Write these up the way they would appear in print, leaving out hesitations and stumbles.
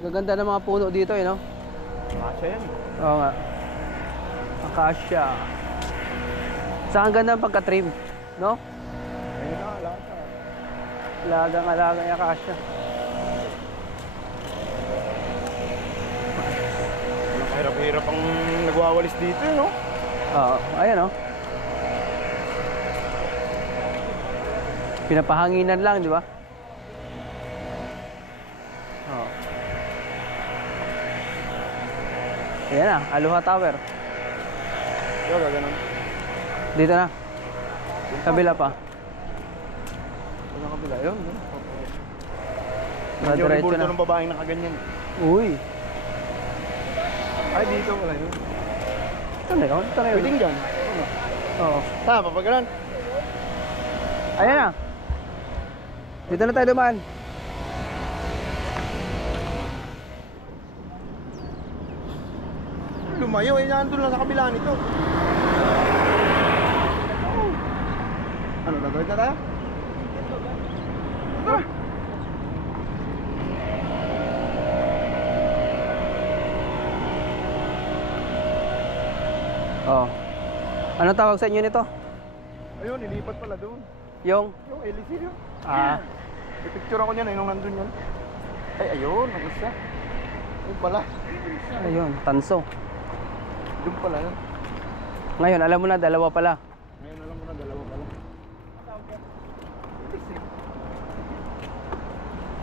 Gaganda ng mga puno dito eh, no? Akasya yan. Oo nga. Akasya. Saan ang ganda ng pagka-trim, no? Ayun na, alaga. Alagang-alaga yung akasya. Hirap-hirap ang nagwawalis dito, no? Oo, ayan oh. Pinapahanginan lang, di ba? Oo. Ayan na, Aloha Tower. Yo, gaganon. Dito na. Kabila pa. Ano ang kabila? Yun. Diretso Diretso na. ng babaeng nakaganyan. Uy. Ay, dito wala yun. Ito na yun. Ito na yun. Pwedeng dyan. Oo. Ha, papagalan. Ayan na. Dito na tayo dumaan. Lumayo, eh, nandun lang sa kabila nito. Ano, nagawid na tayo? Tara. Oo. Ano tawag sa inyo nito? Ayun, ilipat pala doon. Yung? Yung LEC yun. Ah. Pipicture ako niyan, nung nandun yan. Ay, ayun, nagos siya. Doon pala. Ayun, tanso. Doon pala yun. Ngayon, alam mo na, dalawa pala. Ngayon alam mo na, dalawa pala.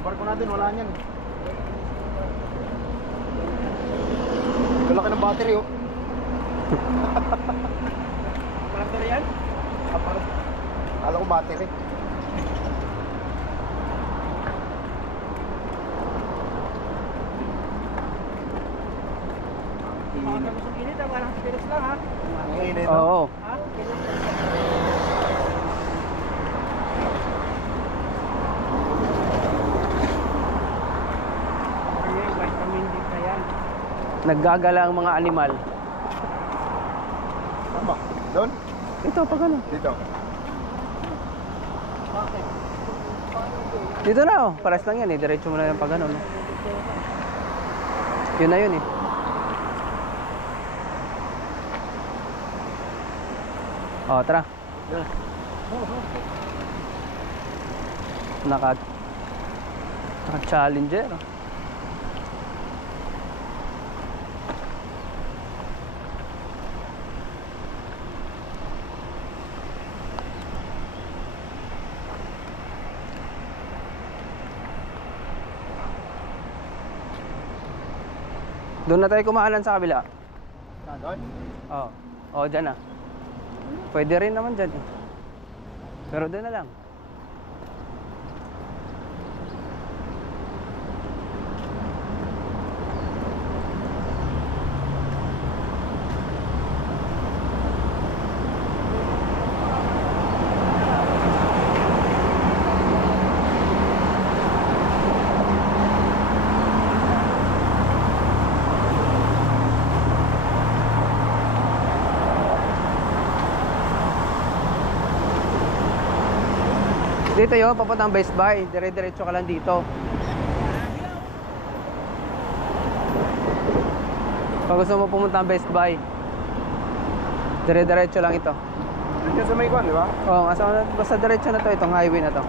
Barko natin, wala niyan. Lalaki ng battery, oh. Aparato yan? Aparato. Kala ko battery. Init ang walang spirit lang ha. Ang init, Oo. Ha? Ayan, vitamin D ka yan. Naggagala ang mga animal. Tama. Doon? Ito, pag ano? Dito. Dito na oh. Paras lang yan eh. Diretso mo na yung pag ano, no? Yun na yun eh. Oh, tara. Naka-challenger. Doon na tayo kumahalan sa kabila. Doon? Oo. Oo, dyan na. Pwede rin naman dyan eh. Pero doon na lang. Dito yun, papuntang Best Buy. Dire-diretso ka lang dito. Pag gusto mo pumunta ang Best Buy, dire-diretso lang ito. Doon sa may kwan, di ba? Oo, basta diretso na to, itong highway na to.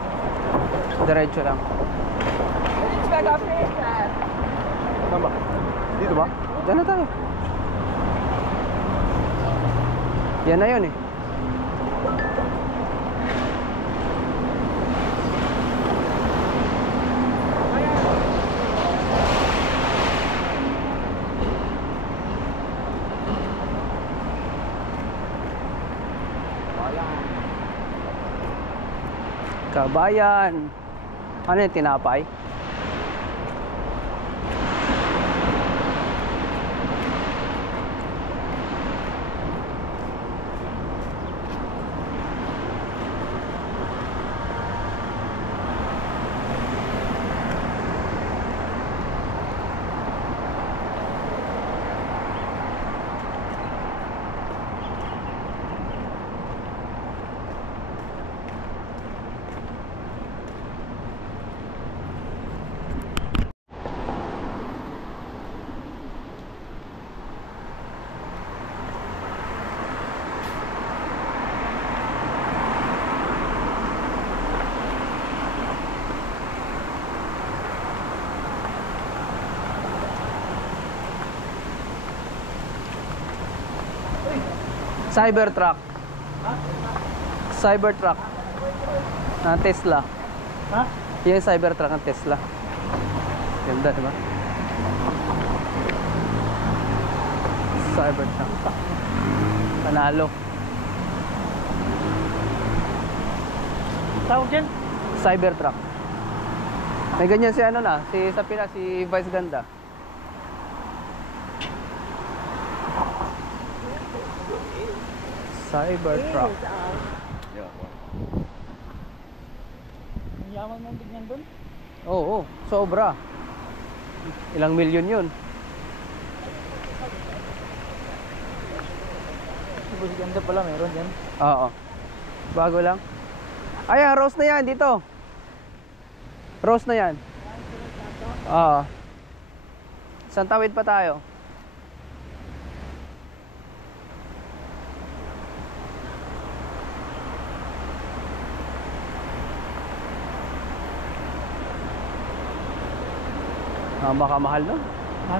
Diretso lang. Saan ba? Dito ba? Diyan na tayo. Yan na yun eh. Kabayan. Ano yung tinapay? Cybertruck. Cybertruck. Na Tesla. Ha? Yan yung Cybertruck ng Tesla. Ganda, diba? Cybertruck. Panalo. Tawag dyan? Cybertruck. May ganyan si ano na, si sa Pinas, si Vice Ganda. Cybertruck. Ang yaman mong tignan doon. Oo, sobra. Ilang milyon yun. Bus ganda pala meron dyan. Oo. Bago lang. Ayan, rose na yan dito. Rose na yan. Oo. Isang tawid pa tayo. Napakamahal no? Ha?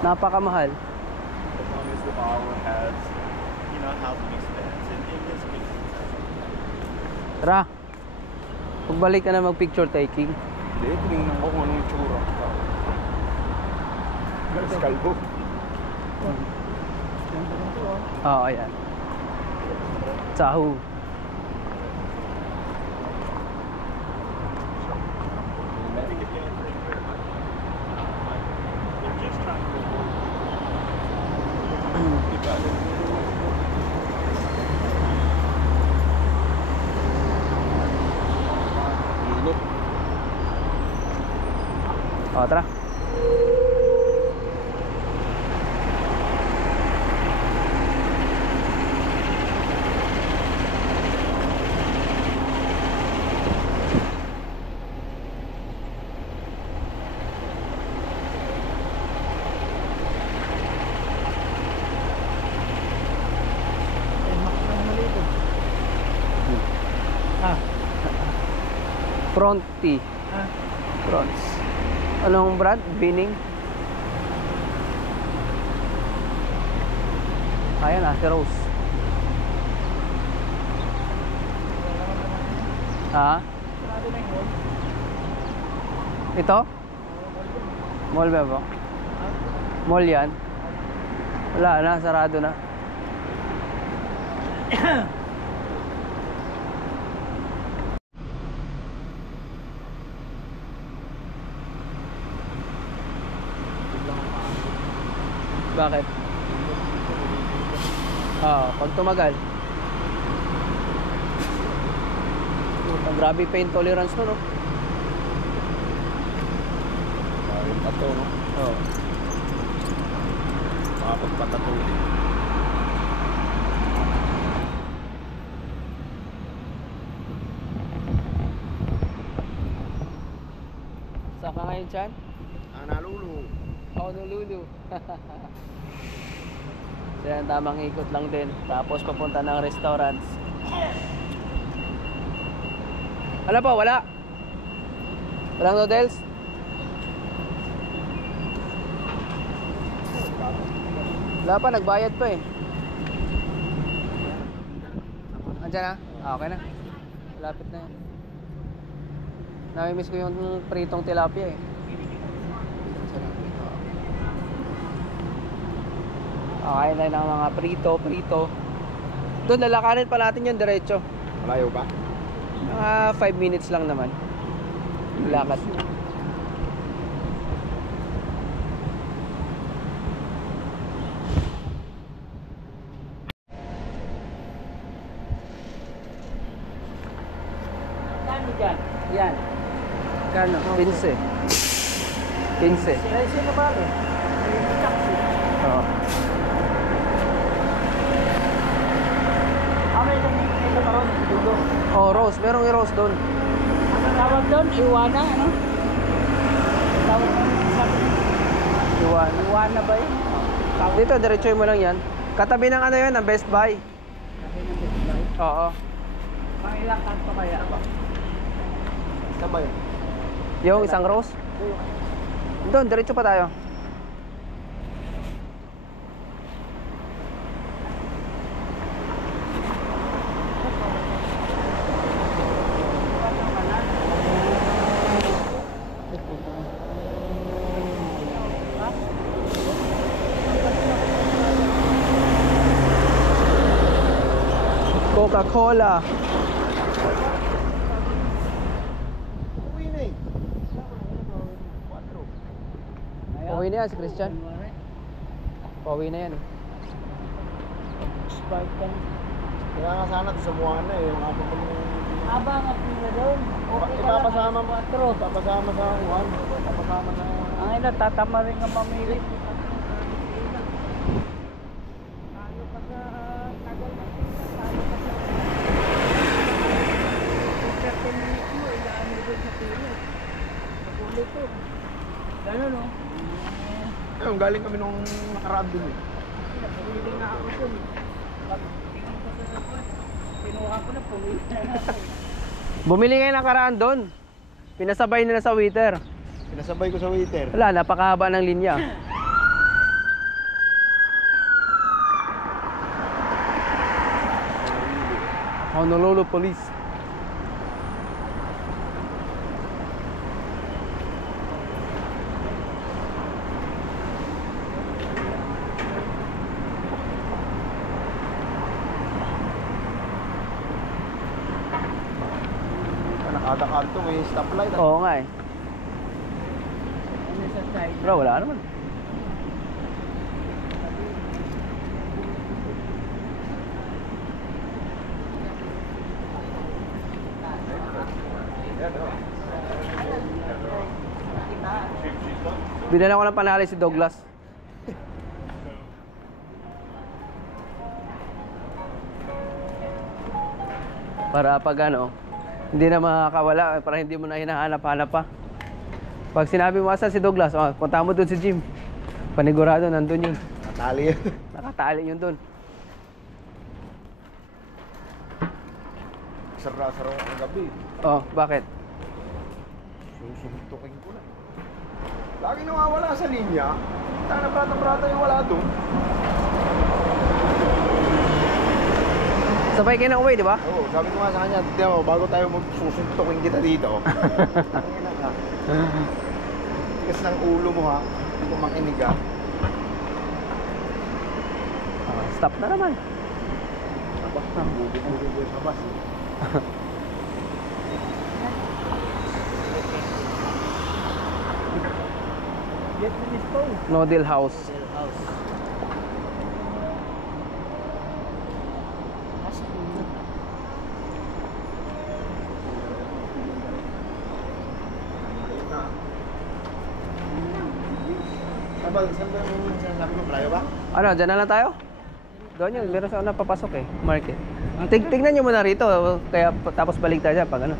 Napakamahal. As long as the borrower has, you know, housing expense and in this case. Tara. Pagbalik ka na mag-picture taking. Hindi, tinignan ko kung anong itsura. Galas kalbo. Oo, ayan. Sahu. They're just trying to avoid Init. O, tara. Fronty. Fronts. Anong brand? Bining? Ayan ah, si Rose. Ha? Sarado na yung mall. Ito? Mall ba ba? Mall yan? Wala na, sarado na. Bakit? Oo, pag tumagal. Grabe pain tolerance mo, no? Yung tato, no? Oo. Makapagpatato. Saan ka ngayon, Chan? Nalulu. Honolulu. So yan, tamang ikot lang din. Tapos papunta ng restaurants. Ano pa? Wala? Walang noodles? Wala pa, nagbayad pa eh. Andiyan na? Ah, okay na. Malapit na yan. Namimiss ko yung pritong tilapia eh. Okay na ng mga prito. Doon, lalakarin pa natin yung diretso. Malayo ba? Mga 5 minutes lang naman. Lakad. Kano dyan? Yan. Kano? 15. 15. Presyo na ba eh? Taxi. Oo. May ito pa ron, dugo. Oh, rose. Merong i-rose doon. Ano tawag doon? Iwana, ano? Tawag doon? Iwan. Iwana ba yun? Dito, diretso mo lang yan. Katabi ng ano yun, ng Best Buy. Sabi ng Best Buy. Oo. Pang ilang kanto kaya? Sabay. Yung isang rose. Doon, diretso pa tayo. Coca-Cola. Uwi na eh. Pauwi na yan si Christian. Pauwi na yan eh. Spartan. Kaya nga sana sa Moana eh. Yung apo ko Haba nga pila doon. Okay ka lang. ipapasama mo. 4. Ipapasama sa Juan. Ipapasama sa Ang ina, tatama rin nga mamili. Gano'n no? Ayun, galing kami nung nakaraan dun eh. Pumili na ako dun. Pagtingin ko sa napon, kinuha ko na, pumili na ako. Bumili ngayon ng karaan doon. Pinasabay nila sa waiter. Pinasabay ko sa waiter. Wala, napakahaba ng linya. Honolulu Police. Nakada kanto may stoplight. Oo nga eh. Ano sa side? Bro, wala naman. Binala ko ng panali si Douglas. Para pag ano, hindi na makakawala, para hindi mo na hinahanap-hanap pa. Pag sinabi mo asan si Douglas, oh, punta mo doon si Jim. Panigurado, nandun yun. Natali yun. Nakatali yun doon. Sara-sara ang gabi. Oh, bakit? Susuntukin ko na. Lagi nawawala sa linya. Kita na brata-brata yung wala doon. Sabay kayo na uwi, di ba? Oo, sabi ko nga sa kanya, tignan mo, bago tayo magsusuntukin kita dito. Tangin na ka. Tigas ng ulo mo ha. Hindi ko makinig ha. Stop na naman. Aba, bubi-bubi ko sa bus eh. Vietnamese po. Nodil House. House. Saan ba yung sinasabi mo? Malayo ba? Ano, dyan na lang tayo? Doon yun, meron sa una papasok eh, market. Tignan nyo muna rito, kaya tapos balik tayo dyan pag ano.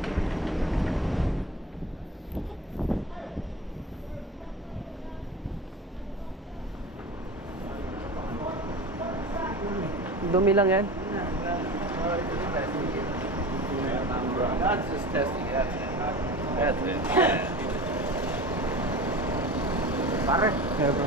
Dumi lang yan. That's just testing. That's it. Pare. Yeah, bro.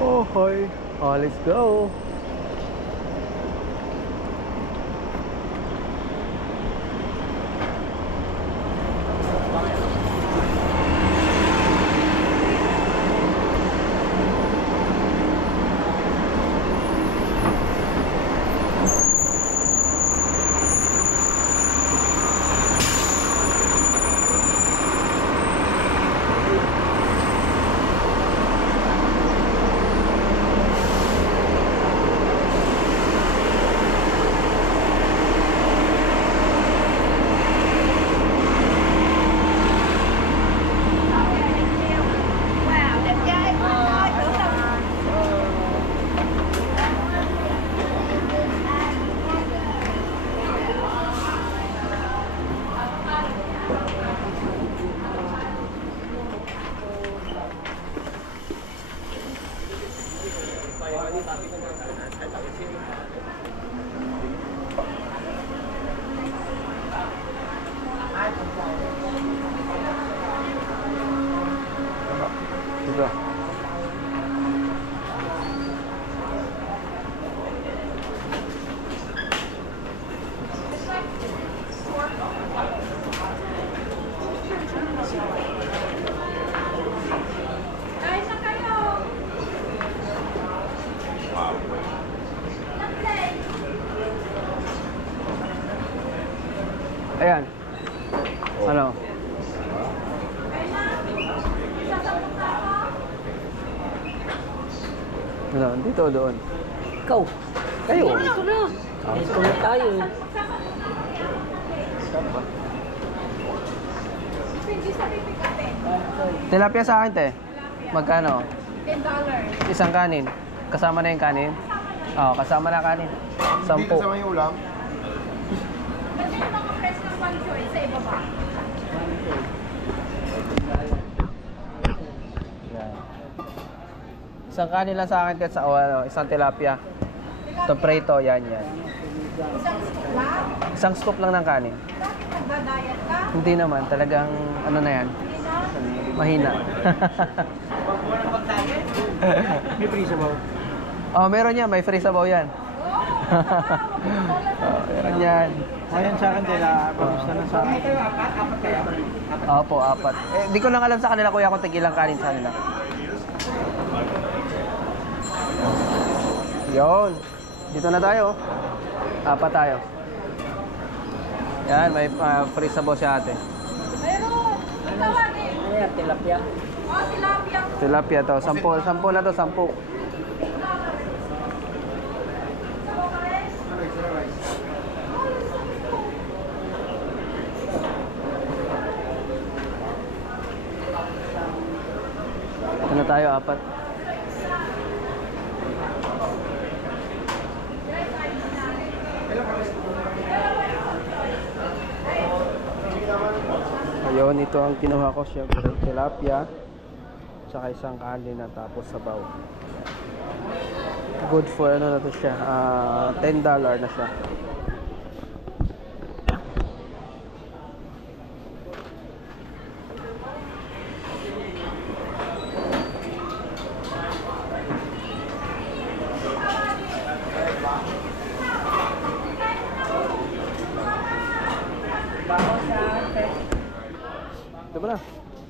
Oh, hi. Oh, let's go. Ano, dito o doon? Ikaw. Kayo. Ito na. Ito na tayo. Tilapia sa akin, te. Magkano? $10. Isang kanin. Kasama na yung kanin? Oo, kasama na kanin. Hindi 10. kasama yung ulam. Kasi yung mga press ng pansyo, sa ibaba. Yan. Isang kanin lang sa akin kahit sa ano, isang tilapia. Ito prito, yan. Isang scoop lang. Isang scoop lang ng kanin. Bakit nagda-diet ka? Hindi naman, talagang ano na yan, mahina. May free sabaw. Oh, meron yan, may free sabaw yan. Oh, meron yan. Ayan sa akin nila. Pagusta na sa akin. Opo, 4. Di ko lang alam sa kanila kuya kung tigilang kanin sa kanila. Yon. Dito na tayo. 4 tayo. Yan, may free sabaw si ate. Meron. Ang tawagin. Ayan, tilapia. Oh, tilapia. Tilapia to, 10 na to, 10. Ito na tayo, 4. Ayun, ito ang kinuha ko, syempre tilapia tsaka isang kanin na tapos sabaw. Good for ano na to siya, $10 na siya. Diba na?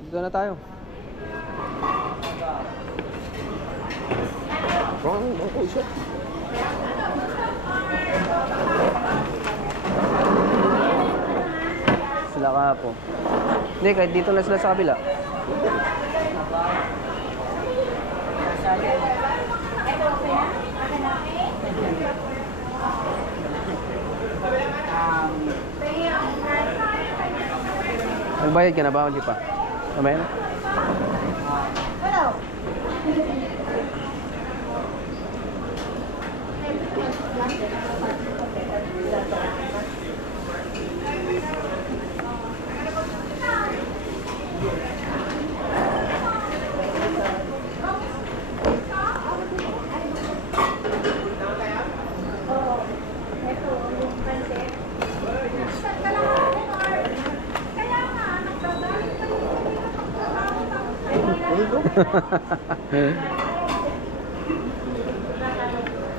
Dito na tayo. Ako isa. Sila ka po. Hindi, kahit dito na sila sa kabila. Nagbayad ka na ba? Hindi pa. Mamaya na.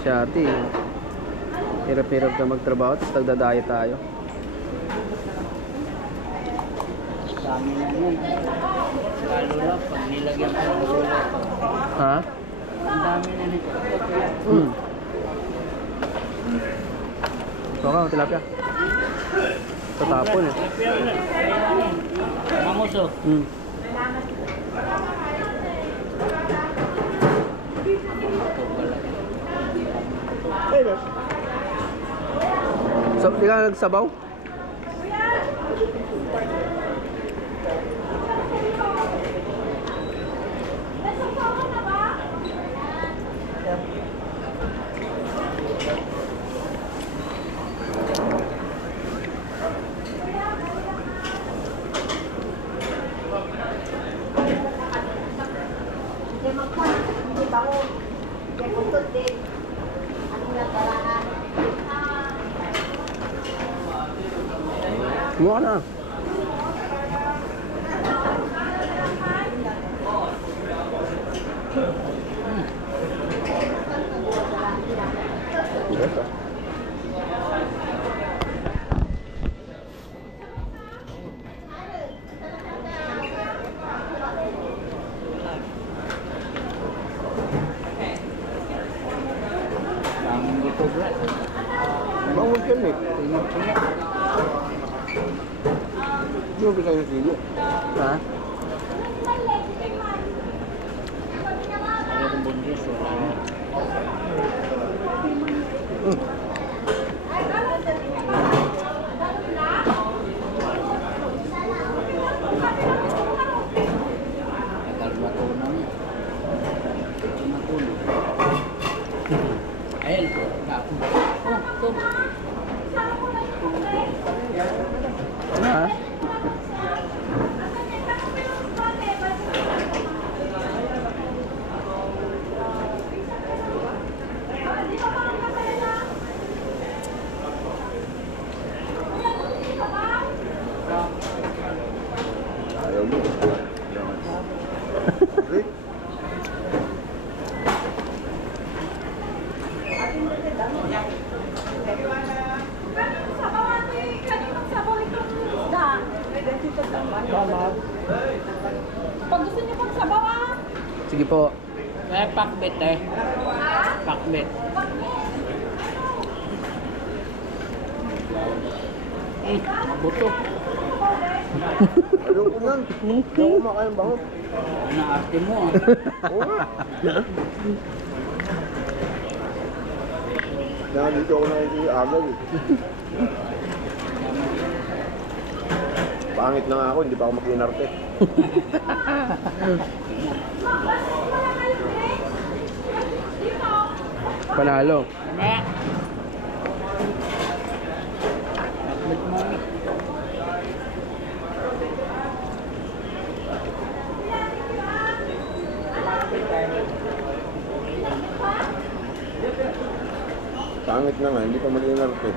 Si ate, hirap-hirap na magtrabaho tapos nagdadaya tayo. Dami na yun. Lalo lang pag nilagyan ko ng sulat. Ha? Ang dami na nito. Ito ka, tilapia. Tatapon eh. Tilapia ulit. Mamuso. So, di ka nagsabaw? Kumuha ka na. Daming dito, Brad. Bawal yan eh. Hindi mo bisa yung sili. Ha? Ayaw kong bundes. gusto niyo pang sabaw ah? Sige po. Kaya pakbet eh. Pakbet. Mabuto. Ayoko nan. Hindi ako kumakain bango. Ano arte mo ah. Oo. Dito ako nakikigagad eh. Pangit na nga ako, hindi pa ako makinarte. Panalo. Mamaya. Pakbet mo. Pangit na nga, hindi pa makinarte.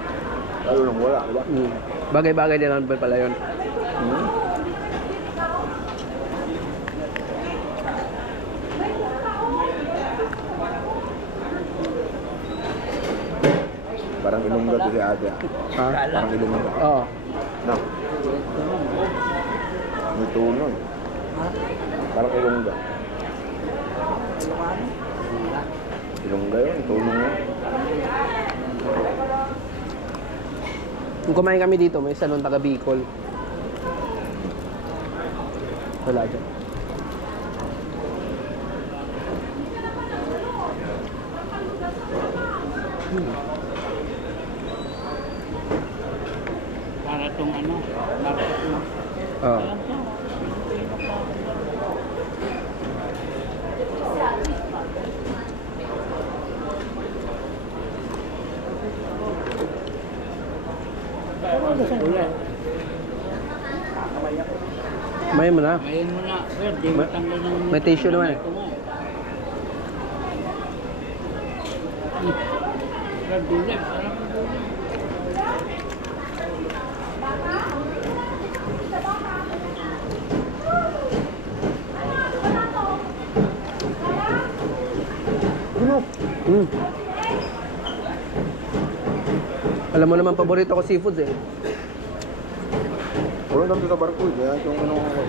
Lalo nang wala, di ba? Bagay-bagay din naman pala yun. Hmm? Parang ilongga to si ate. Ha? Parang ilongga. Oo. No. May tuno eh. Parang ilongga. Ilongga yun, tuno yun. Kung kumain kami dito, may salon taga Bicol. Wala dyan. Para tong ano. Dapat mo. Oo. Ulit. May mo na. Ngayon mo na. Sir, di mo tanggal ng... May tissue naman eh. Sir, dulit. Sarap ng dulit. Mm. Alam mo naman, paborito ko seafoods eh. Walang dito sa barko eh. Kaya itong ano ako.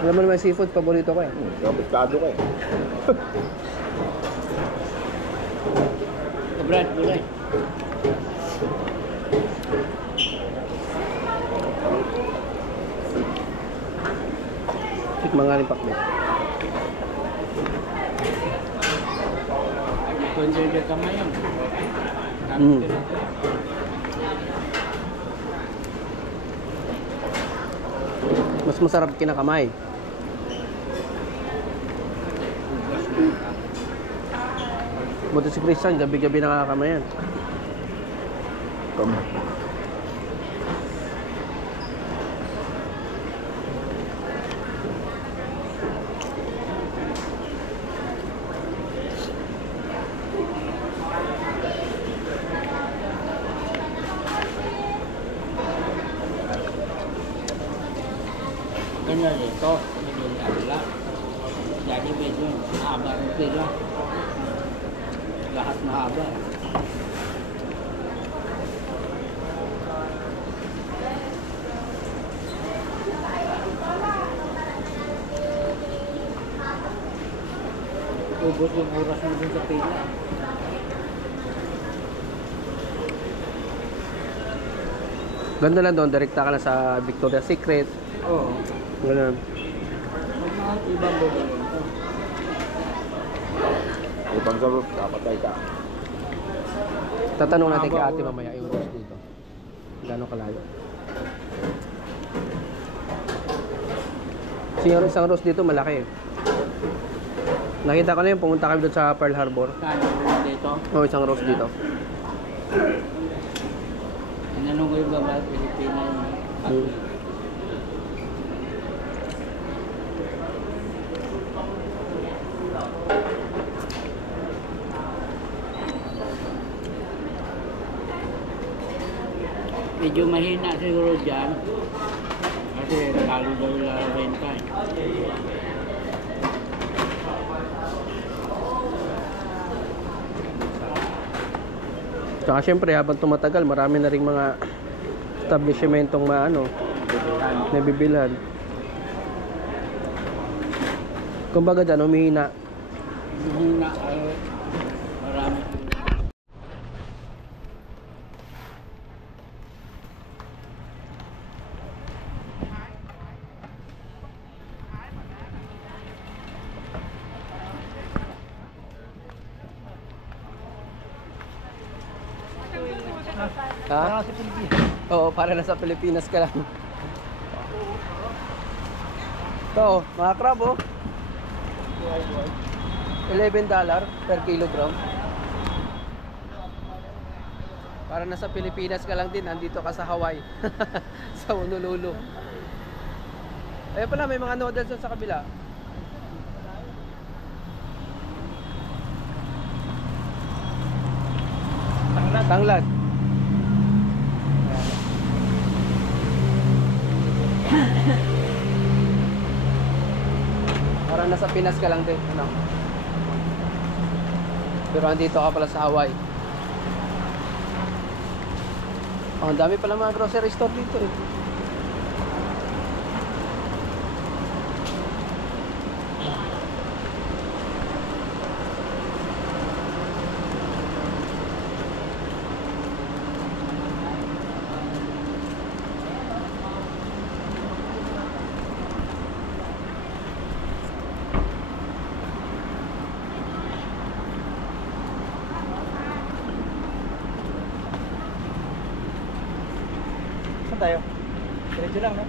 Alam mo naman, seafood, paborito ko eh. Kapitado ka eh. Brad, dulit. Tikman nga rin pakbet. Consider ka ngayon. Mm. Mas masarap kinakamay. Buti si Christian, gabi-gabi nakakakamay yan. Come. Kanya dito, medyo kabila. Jadi medyo haba ng pila. Lahat na haba. Ubos yung oras mo dun sa pila. Ganda lang doon, direkta ka na sa Victoria's Secret. Oo. Ganun. May mga ibang bubulong to. Upang sa roof, kapatay ka. Tatanong natin kay ate mamaya yung roast dito. Gano'ng kalayo? Isang roast dito malaki eh. Nakita ko na yun, pumunta kami doon sa Pearl Harbor. Kano dito? O, isang roast dito. Inanong ko yung babae Pilipina yun. Medyo mahina siguro dyan. Kasi talo daw yung renta eh. Tsaka syempre habang tumatagal, marami na ring mga establishmentong maano, nabibilhan. Kumbaga dyan, humihina. Hindi na, marami. Ha? Oo, para nasa Pilipinas ka lang. Ito, mga crab oh. $11 per kilogram. Para nasa Pilipinas ka lang din, andito ka sa Hawaii. Sa Honolulu. Ayun pala, may mga noodles doon sa kabila. Tanglad. Parang nasa Pinas ka lang din, ano? Pero andito ka pala sa Hawaii. Oh, ang dami pala mga grocery store dito eh. Saan tayo? Diretso lang, no?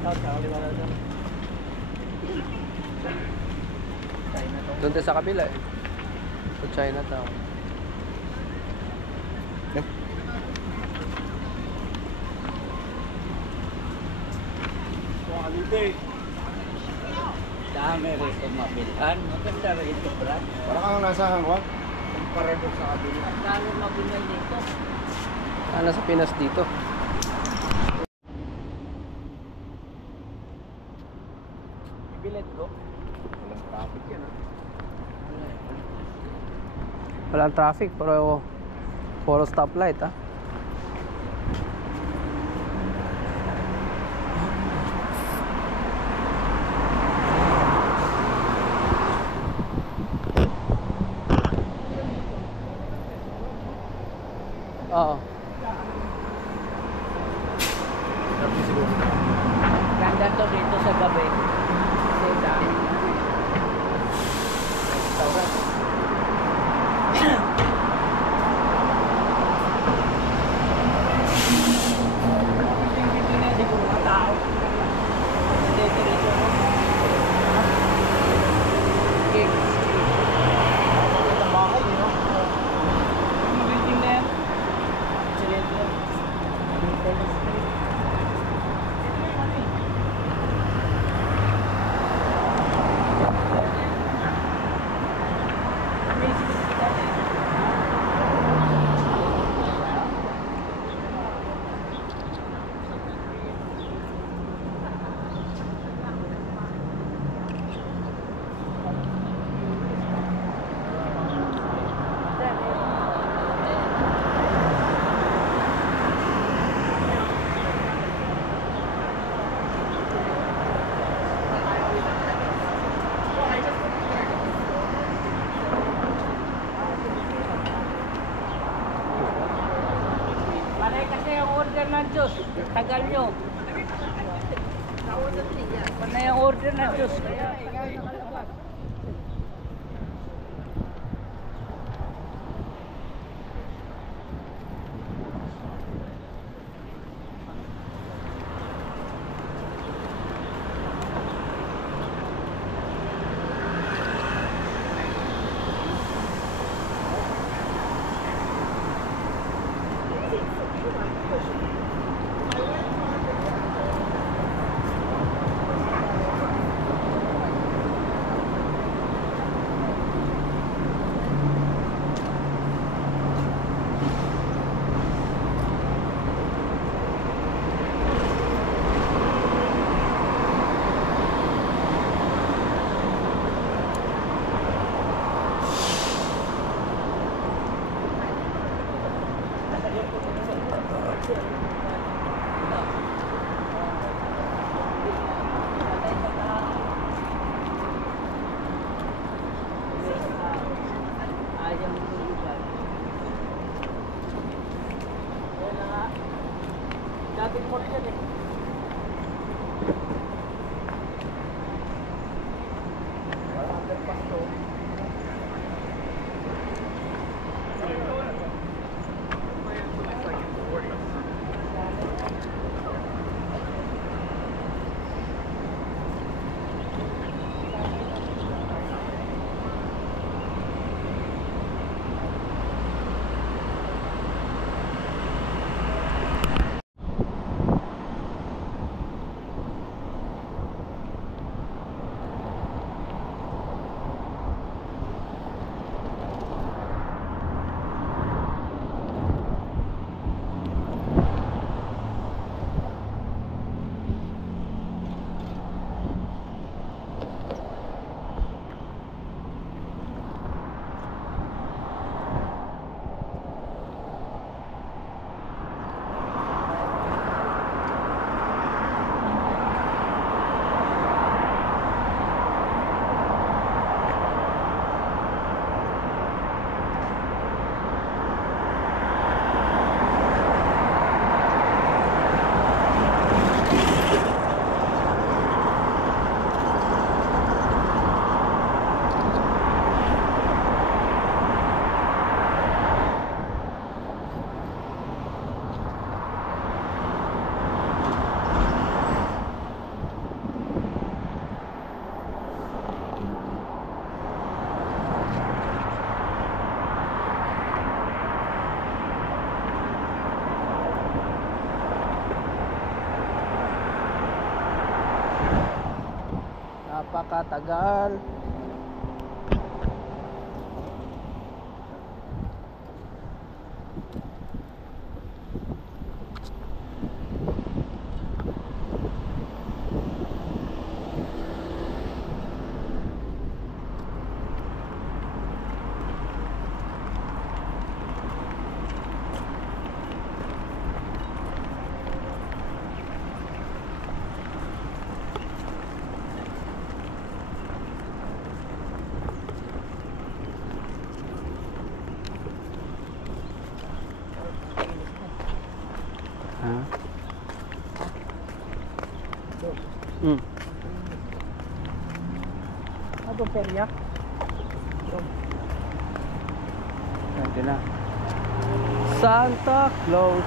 Tapos nakaliwa na doon. Doon tayo sa kabila eh. Sa Chinatown. Dami rito mabilhan. Maganda rito, Brad. Para kang nasa hangwan. Para doon sa kabila. Ang dami mabilhan dito. Nasa Pinas dito. Bilet ko. Walang traffic yan ah. Walang traffic pero puro stoplight ah. Oo. Ganda to dito sa gabi. Kasi dami na. Restaurant. Hindi na siguro mga tao. Hindi dito. King Street. Ang bahay, no? Yung building na yan. Excellent yan. King Street. Panay kasi ang order ng Diyos. Tagal nyo. Panay ang order ng Diyos. Kaya nakalabas. Napakatagal. Ha? Ano perya? Pwede na. Santa Claus.